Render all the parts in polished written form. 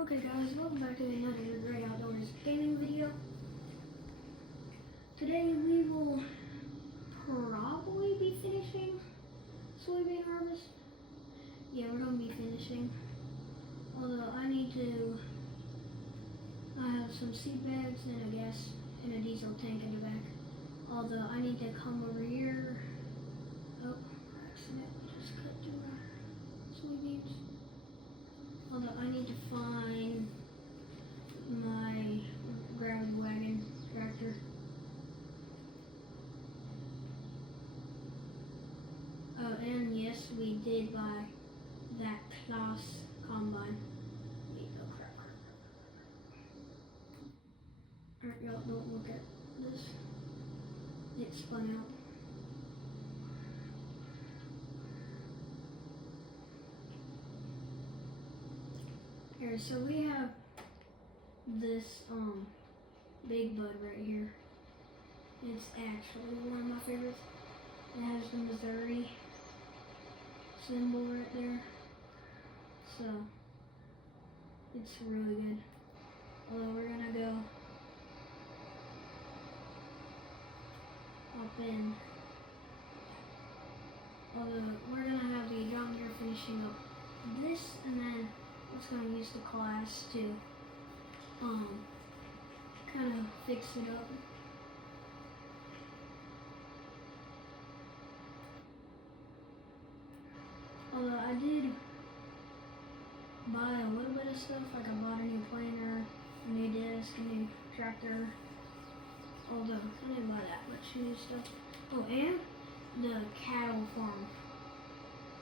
Okay guys, welcome back to another Great Outdoors gaming video. Today we will probably be finishing soybean harvest. Yeah, we're going to be finishing. Although I need to, I have some seed bags and a gas and a diesel tank in the back. Although I need to come over here. Oh, accidentally just cut through my soybeans. Although I need to find my gravity wagon tractor. Oh, and yes, we did buy that class combine. Wait, oh crap. Alright, y'all, don't look at this. It spun out. Here, so we have this big bud right here. It's actually one of my favorites. It has the Missouri symbol right there. So it's really good. Although we're gonna go up in. Although we're gonna have the John Deere finishing up this, and then it's gonna use the class to kind of fix it up. Although I did buy a little bit of stuff, like I bought a new planer, a new disc, a new tractor. Although I didn't buy that much new stuff. Oh, and the cattle farm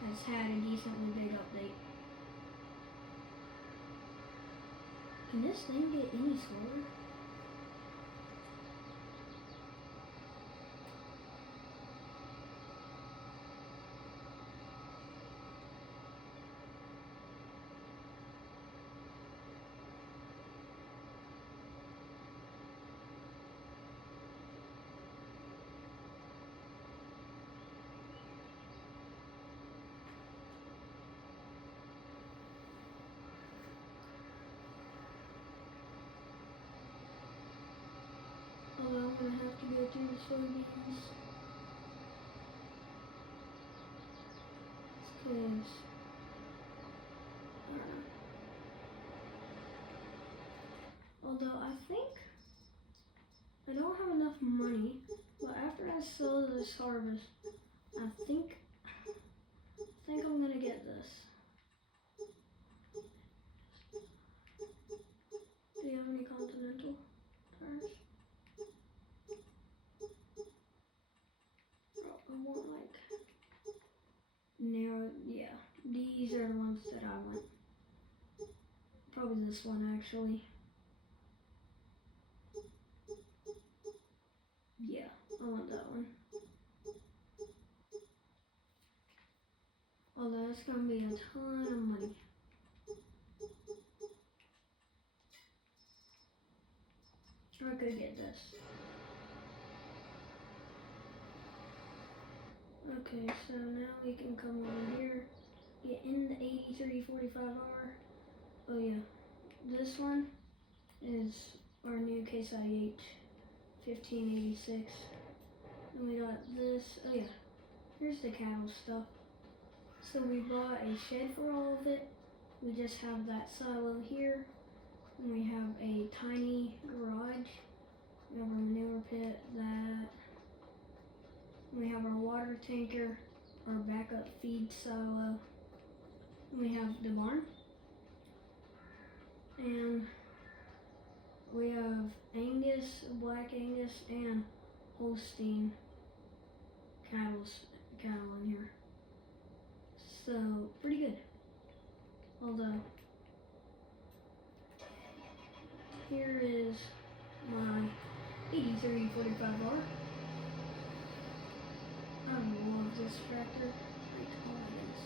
has had a decently big update. Can this thing get any slower? Although I'm gonna have to go through the soybeans. Because although I think I don't have enough money, but after I sell this harvest, I think I'm gonna get this. Do you have any Continental tires? I want like narrow, yeah. These are the ones that I want. Probably this one actually. Yeah, I want that one. Although it's gonna be a ton of money. I could get this. Okay, so now we can come over here, get in the 8345R. Oh yeah, this one is our new Case IH 1586. And we got this, oh yeah, here's the cattle stuff. So we bought a shed for all of it. We just have that silo here. And we have a tiny garage. We have our manure pit, that. We have our water tanker, our backup feed silo. We have the barn. And we have Angus, Black Angus, and Holstein cattle in here. So, pretty good. Although, here is my 8345R. I love this tractor. Oh my goodness.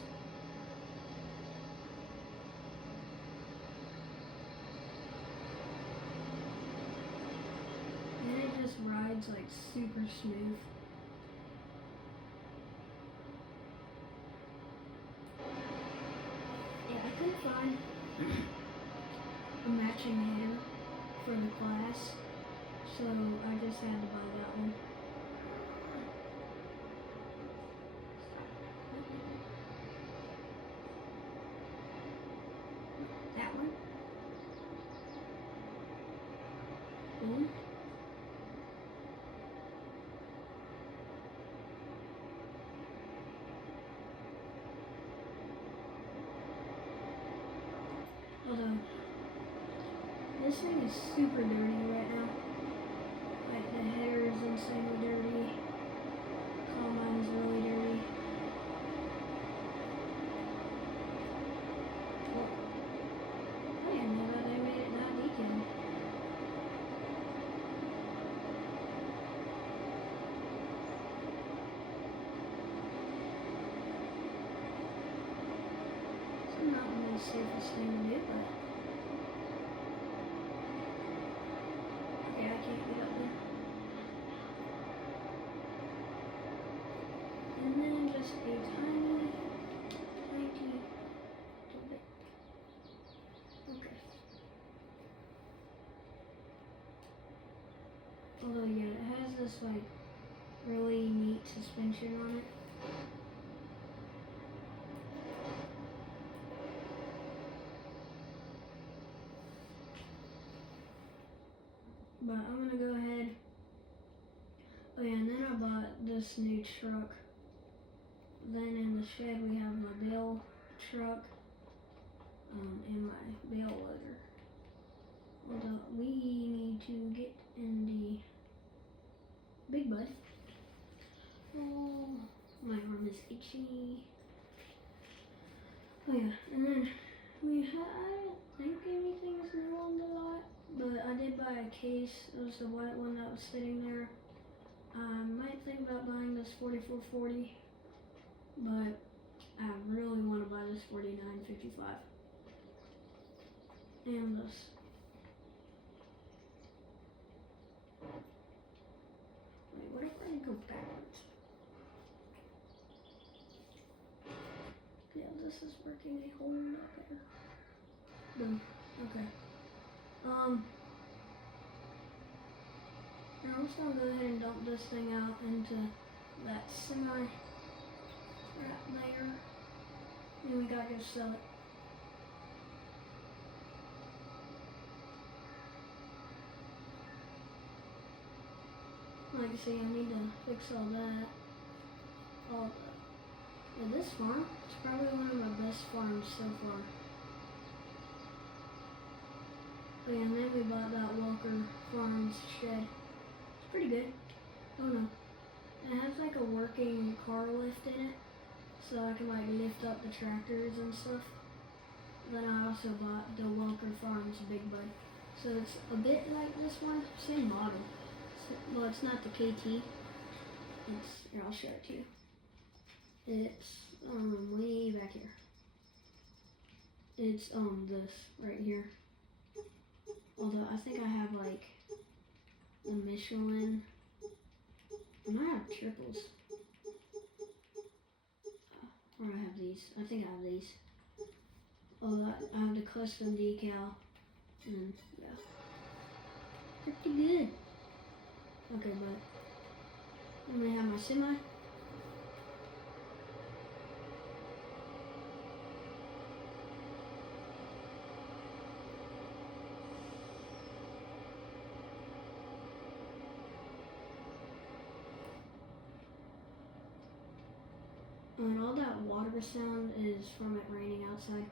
And it just rides like super smooth. Yeah, I couldn't find matching header for the class, so I just had to buy that one. That one. Boom. Although, this thing is super dirty right now. Like, the header is insanely dirty. Combine's really dirty. Well, I didn't know that they made it that detailed. It's not the most safest thing to do, but okay, I can't get up there. And then just a tiny little bit. Okay. Although yeah, it has this like really neat suspension on it. But I'm gonna go ahead. Oh yeah, and then I bought this new truck. Then in the shed we have my bale truck and my bale loader. Although we need to get in the big bus. Oh, my arm is itchy. Oh yeah, and then I don't think anything's new on the lot, but I did buy a case. It was the white one that was sitting there. I might think about buying this 4440, but I really want to buy this 4955 and this. Wait, what if I go backwards? Yeah, this is working a whole lot better. Boom. Okay. Now I'm just gonna go ahead and dump this thing out into that semi right there. And we gotta go sell it. Like I say, I need to fix all that. And this farm, it's probably one of my best farms so far. Oh yeah, and then we bought that Walker Farms shed. It's pretty good. Oh no. It has like a working car lift in it, so I can like lift up the tractors and stuff. Then I also bought the Walker Farms Big Bud. So it's a bit like this one, same model. Well, it's not the KT. Here, I'll show it to you. It's way back here. It's this right here. Although I think I have like the Michelin. And I have triples. Or I have these. I think I have these. Oh, I have the custom decal. And yeah. Pretty good. Okay, but I'm gonna have my semi. And all that water sound is from it raining outside.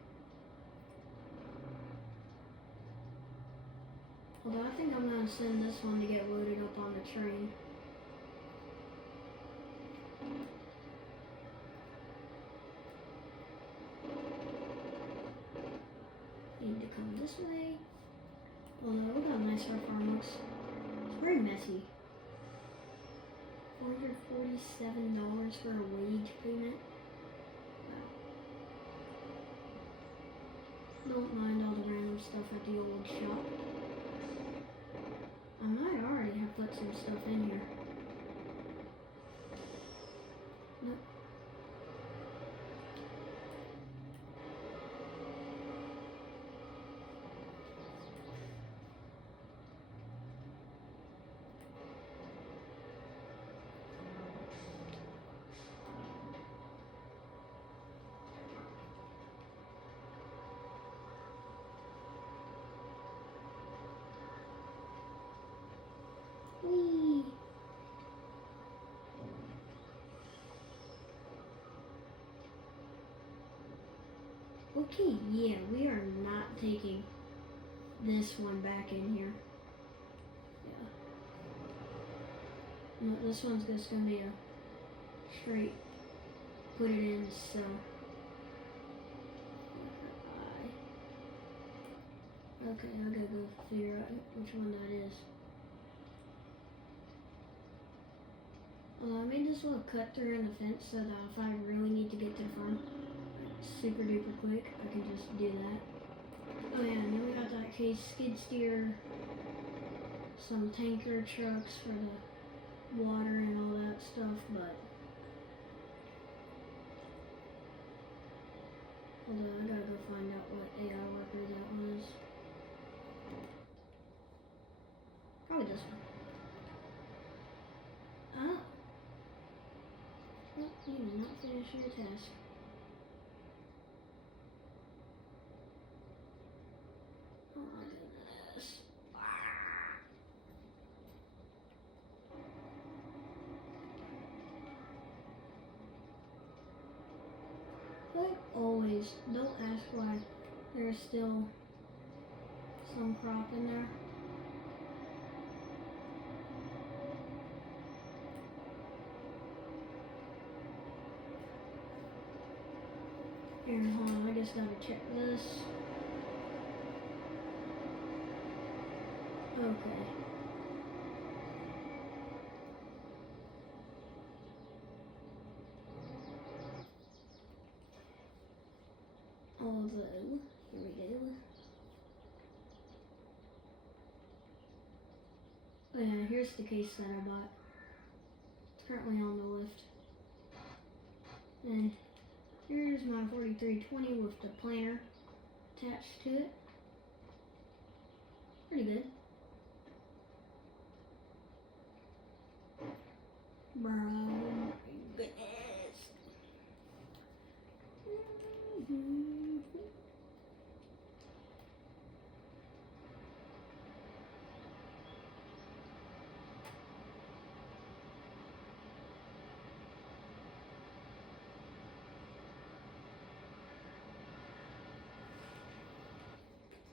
Although I think I'm going to send this one to get loaded up on the train. Need to come this way. Although look how nice our farm looks. It's very messy. $447 for a wage payment. Wow. Don't mind all the random stuff at the old shop. I might already have put some stuff in here. Nope. Okay, yeah, we are not taking this one back in here. Yeah. No, this one's just gonna be a straight put it in so. Okay, I gotta go figure out which one that is. I made this little cut through in the fence so that if I really need to get to the farm super duper quick, I can just do that. Oh yeah, and then we got that case skid steer, some tanker trucks for the water and all that stuff, but hold on, I gotta go find out what AI worker that was. Probably this one. Oh. Well, you did not finish your task. Oh my goodness. Like always, don't ask why there's still some crop in there. Here, hold on, I just gotta check this. Okay. Although, here we go. Oh yeah, here's the case that I bought. It's currently on the lift. And here's my 4320 with the planter attached to it. Pretty good. Bro, my goodness.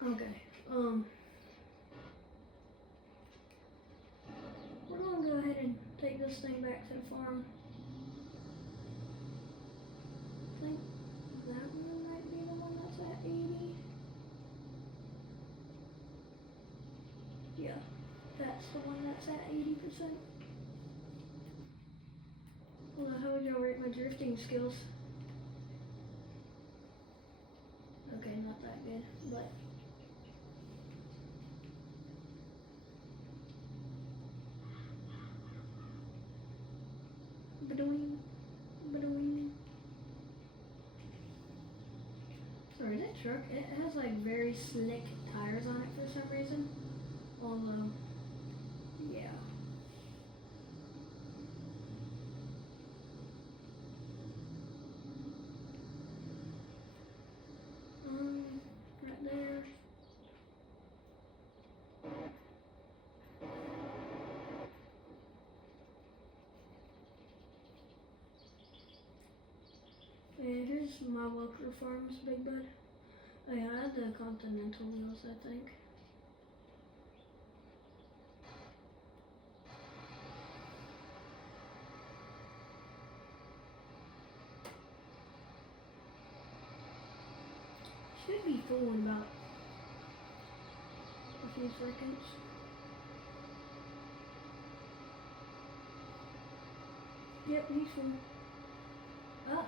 Okay, we're gonna go ahead and take this thing back to the farm. I think that one might be the one that's at 80. Yeah, that's the one that's at 80%. Well, how would y'all rate my drifting skills? Okay, not that good, but Badoing. Sorry, that truck, it has like very slick tires on it for some reason. Although, yeah. Right there. And here's my Walker Farms, Big Bud. Oh yeah, I had the Continental wheels, I think. Should be full in about a few seconds. Yep, he's full. Ah.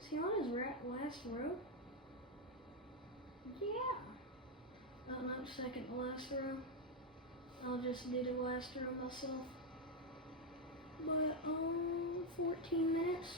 Is he on his last row? Yeah. Oh, no, second to last row. I'll just do the last row myself. But, 14 minutes.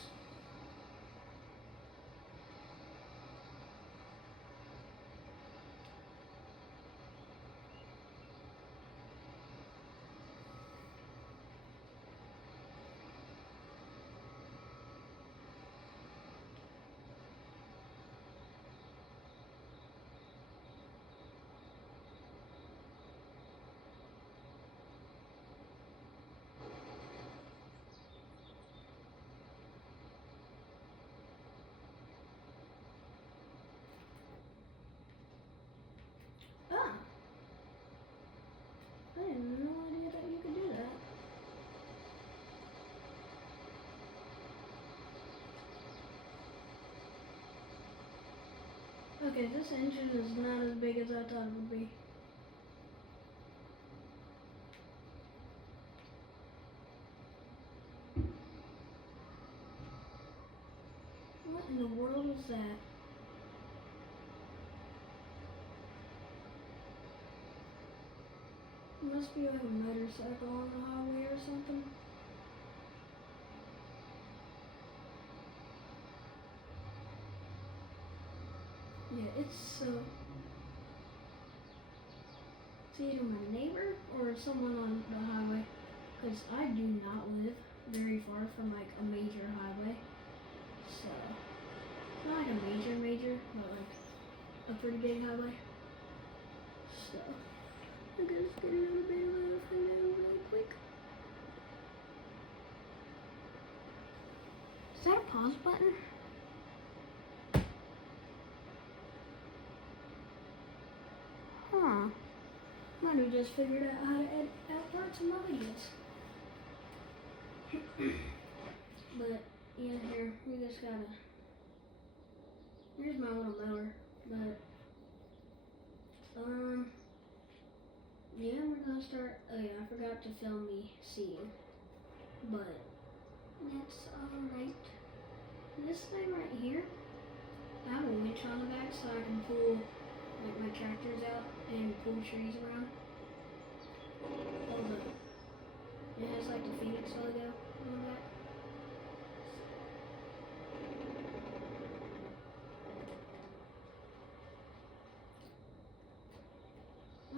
Okay, this engine is not as big as I thought it would be. What in the world is that? It must be like a motorcycle on the highway or something. Yeah, it's either my neighbor or someone on the highway, because I do not live very far from like a major highway. So, not like a major, but like a pretty big highway. So, I'm gonna just get a little bit of a photo really quick. Is that a pause button? Huh. Might have just figured out how to edit out parts of my videos. But, yeah, here, we just gotta... Here's my little mower, but... Yeah, we're gonna start... Oh yeah, I forgot to film me seeing. But, that's alright. This thing right here, I have a winch on the back so I can pull like my tractors out and pull trees around. Hold up. It has like the Phoenix logo on the back.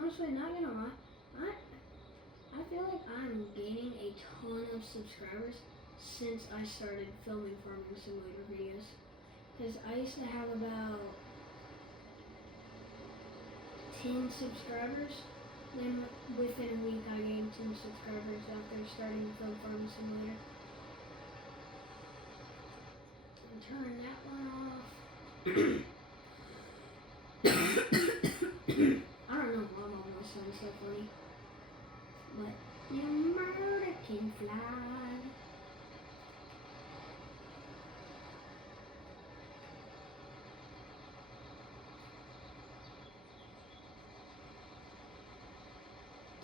Honestly, not gonna lie, I feel like I'm gaining a ton of subscribers since I started filming Farming Simulator videos. Because I used to have about 10 subscribers. Then within a week I gained 10 subscribers after starting to film Farming Simulator. And turn that one off. I don't know why my voice sounds so funny. But your murder can fly.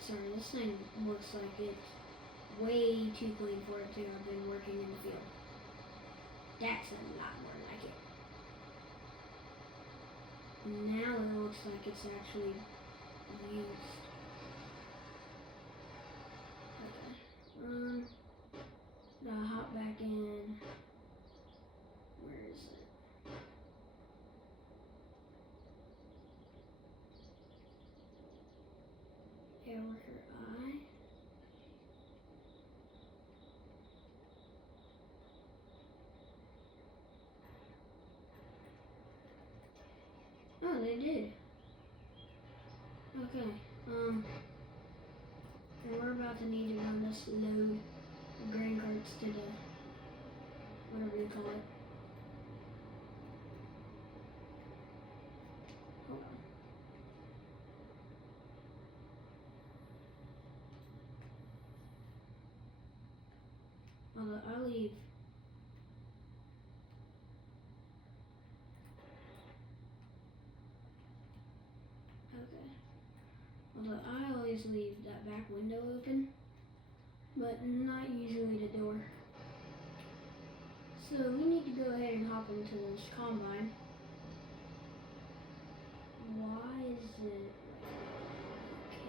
Sorry, this thing looks like it's way too clean for it to have been working in the field. That's a lot more like it. Now it looks like it's actually used. Okay. Gotta hop back in. Where is it? Air worker I. Oh, they did. Okay. And we're about to need to run this load grain carts to the whatever you call it. Hold on. Although I'll leave. Okay. Although I always leave that back window open, but not usually the door. So we need to go ahead and hop into this combine. Why is it okay?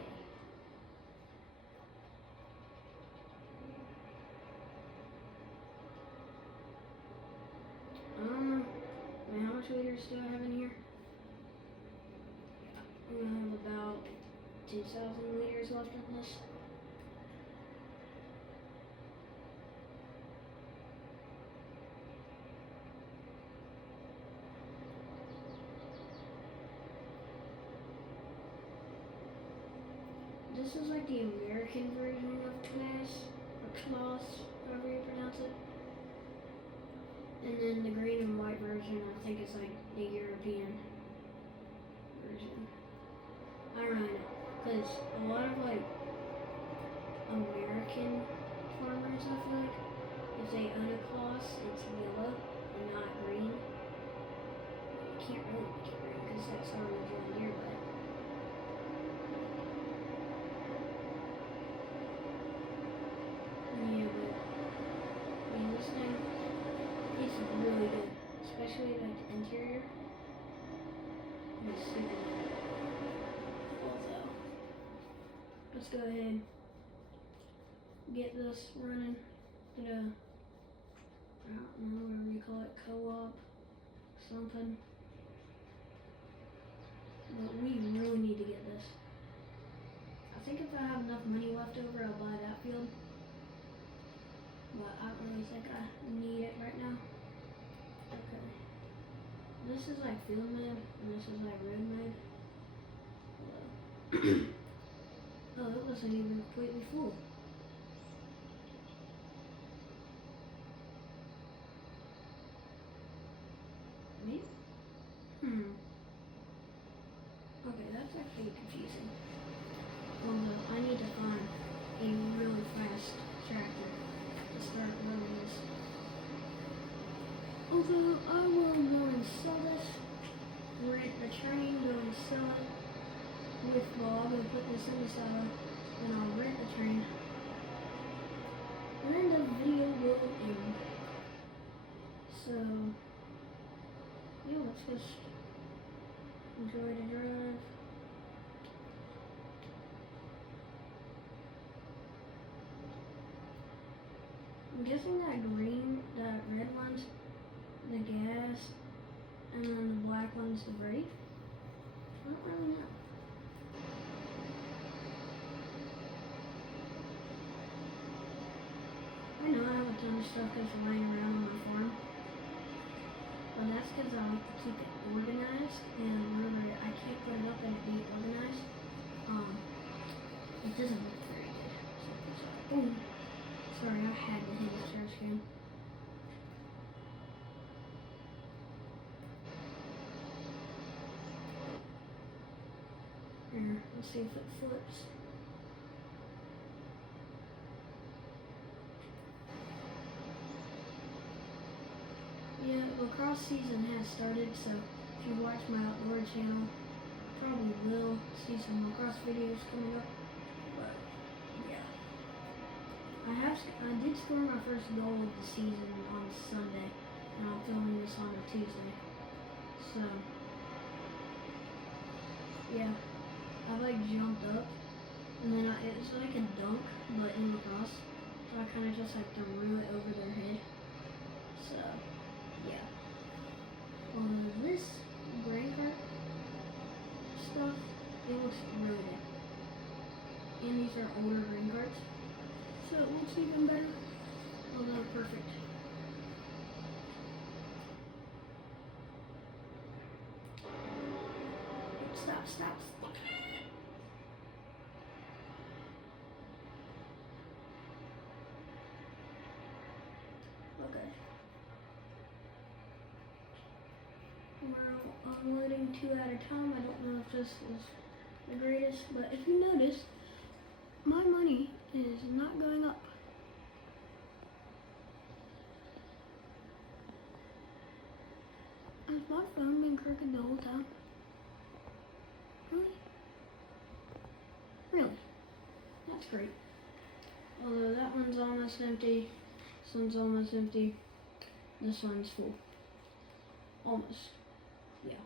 How much liters do I have in here? I'm gonna have about 2,000 liters left in this. This is like the American version of Klaus, however you pronounce it. And then the green and white version, I think it's like the European version. I don't really know, because a lot of like American farmers, I feel like, if they own a Klaus, it's yellow and not green. You can't really make it green it's like starting to John Deere, but yeah, but I mean, this thing, it's really good, especially like the interior. It's super good. Also, let's go ahead, get this running. Get a, I don't know, whatever you call it, co-op, something. But we really need to get this. I think if I have enough money left over, I'll buy that field. But I don't really think I need it right now. Okay. This is like field mode, and this is like road mode. Oh, it wasn't even completely full. Me? Okay, that's actually confusing. Although I need to find a really fast tractor to start running this. Although I will go and sell this, rent the train, go and sell it with Bob and put this in the saddle, and I'll rent the train. And then the video will end. So, yeah, let's just enjoy the drive. I'm guessing that red one's the gas, and then the black one's the brake. I don't really know. I know I have a ton of stuff that's lying around on my farm, but that's because I like to keep it organized, and whenever I can't put it up and it be organized, it doesn't look very good. So, boom. Sorry, I had to hit the trash can. Here, let's see if it flips. Yeah, lacrosse season has started, so if you watch my outdoor channel, probably will see some lacrosse videos coming up. But yeah, I did score my first goal of the season on Sunday, and I'm filming this on a Tuesday. So yeah, I like jumped up, and then it was like a dunk, but in lacrosse. So I kind of just like threw it over their head. So yeah. This grain cart stuff, it looks really good. And these are older grain carts, so it looks even better. Although perfect. Stop. Okay. We're unloading 2 at a time. I don't know if this is the greatest, but if you notice, my money is not going up. Has my phone been crooked the whole time? Really? That's great. Although that one's almost empty, this one's almost empty, this one's full. Almost. Yeah.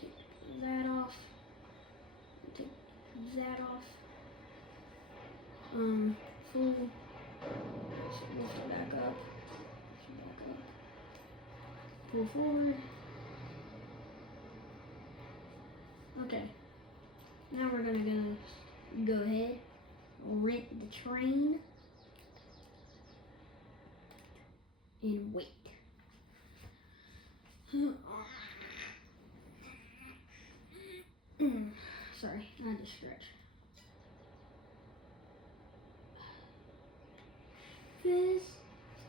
Take that off. Take that off. Full. Lift it back up. Pull forward. Okay. Now we're gonna go ahead, rent the train, and wait. Sorry, I had to stretch. This is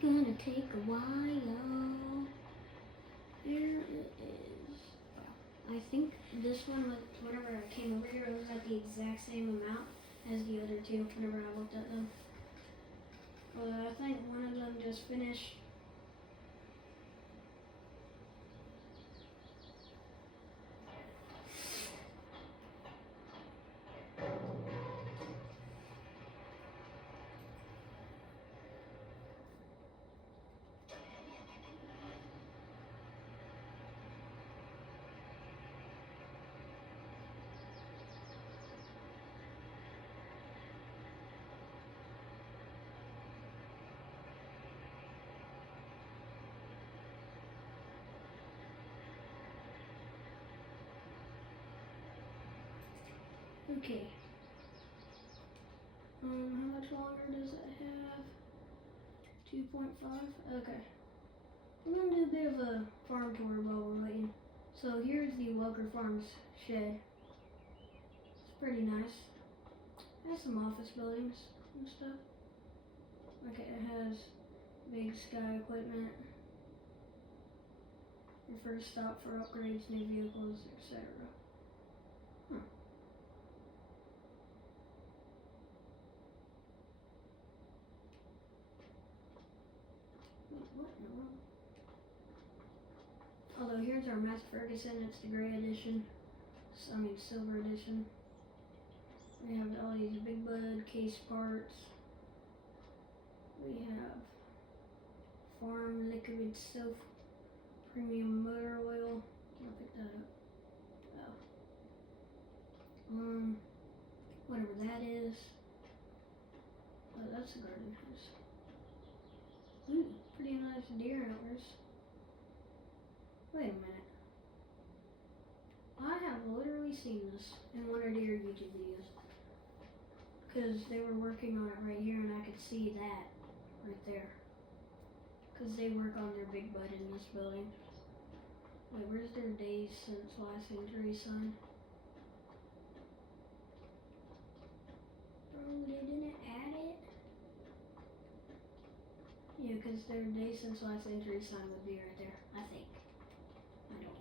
gonna take a while. Here it is. I think this one, whenever I came over here, it was at the exact same amount as the other two whenever I looked at them. I think one of them just finished. Okay. How much longer does it have? 2.5? Okay. I'm gonna do a bit of a farm tour while we're waiting. So here's the Welker Farms shed. It's pretty nice. It has some office buildings and stuff. Okay, it has big sky equipment. Your first stop for upgrades, new vehicles, etc. Huh. What in the world? Although here's our Matt Ferguson, it's the gray edition. Silver edition. We have all these big bud case parts. We have farm liquid soap, premium motor oil. I'll pick that up. Oh. Whatever that is. Oh, that's the garden house. Ooh, pretty nice deer antlers. Wait a minute. I have literally seen this in one of their YouTube videos. Because they were working on it right here and I could see that right there. Because they work on their big bud in this building. Wait, where's their days since last injury sign? Oh, they didn't add it? Yeah, because their days since last injury sign would be right there, I think. I don't know.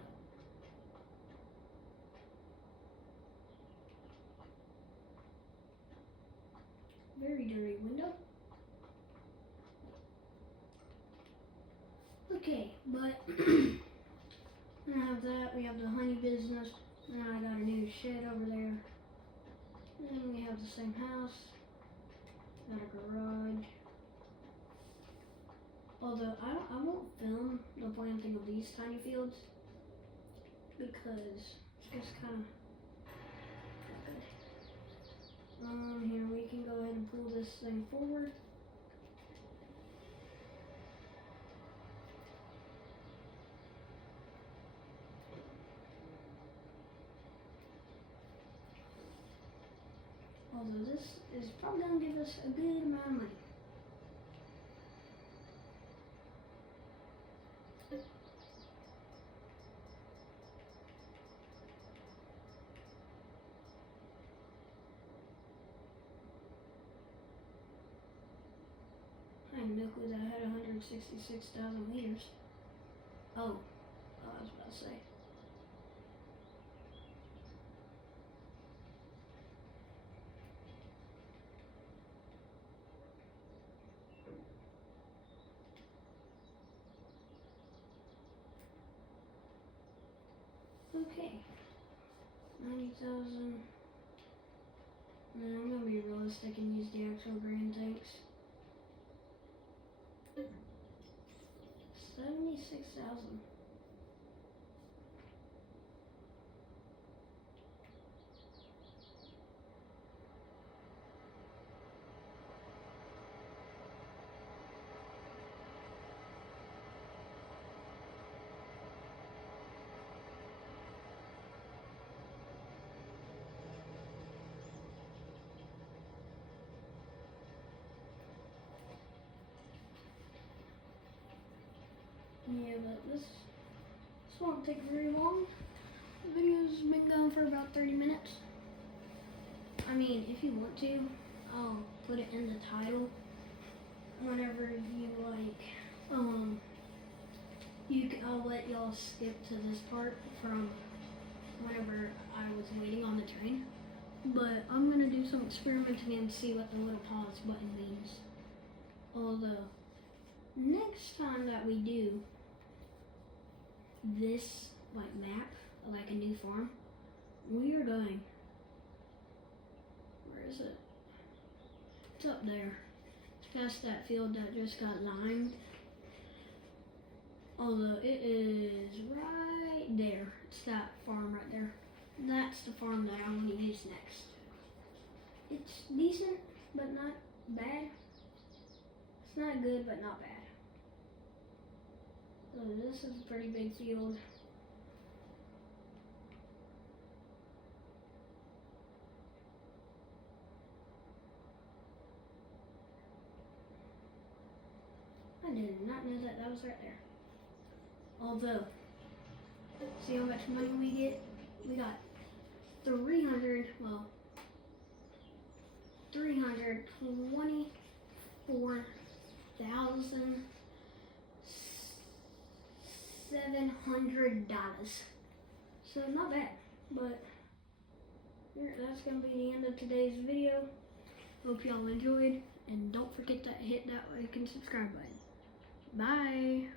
Very dirty window. Okay, but we have that. We have the honey business. Now I got a new shed over there. And then we have the same house. Got a garage. Although I won't film the planting of these tiny fields because it's just kind of not good. Here we can go ahead and pull this thing forward. Although this is probably going to give us a good amount of money. I had no clue that I had 166,000 liters. Oh, I was about to say. Okay, 90,000. Now I'm gonna be realistic and use the actual grain tanks. 76,000. Yeah, but this won't take very long. The video's been going for about 30 minutes. I mean, if you want to, I'll put it in the title whenever you like. I'll let y'all skip to this part from whenever I was waiting on the train. But I'm gonna do some experimenting and see what the little pause button means. Although, next time that we do this like map, like a new farm, we are going, where is it? It's up there. It's past that field that just got lined. Although it is right there. It's that farm right there. That's the farm that I want to use next. It's decent, but not bad. It's not good, but not bad. So this is a pretty big field. I did not know that was right there. Although, see how much money we get? We got 324,700. So not bad, but that's gonna be the end of today's video. Hope y'all enjoyed, and don't forget to hit that like and subscribe button. Bye.